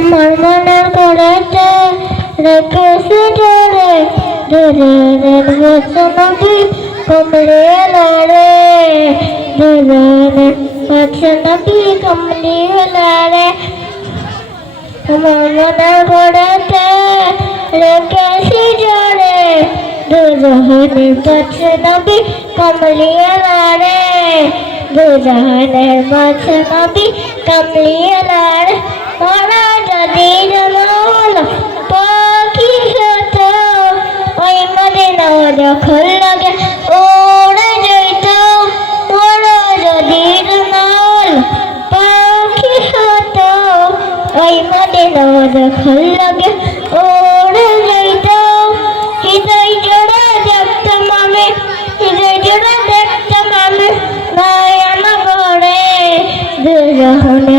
আমার মনের করেছে রেখেছি জোরে ধরে রেল বসনবি কমলে লড়ে। ধরে রেল বসনবি কমলে লড়ে। আমার মনের করেছে রেখেছি জোরে দুজনের বসনবি কমলে লড়ে। দুজনের বসনবি কমলে লড়ে। ওরা যদি জমল পাখি হতো ওই মদিনা যখন লাগে। ওরা যেত ওরা যদি পাখি হতো ওই মদিনা যখন লাগে। ওরা জোড়া দেখতাম আমি হৃদয় জোড়া দেখতাম আমি নয়ন ভরে দুজনে।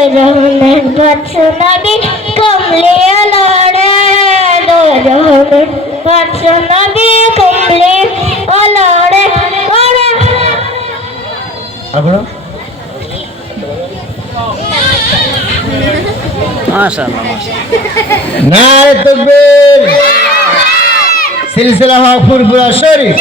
দুজনের বৎসনবী কমলে লড়ে দুজনের বৎসনবী কমলে লড়ে লড়ে আপনার মাশাআল্লাহ মাশাআল্লাহ। নারে তকবীর। সিলসিলা হক ফুরফুরা শরীফ।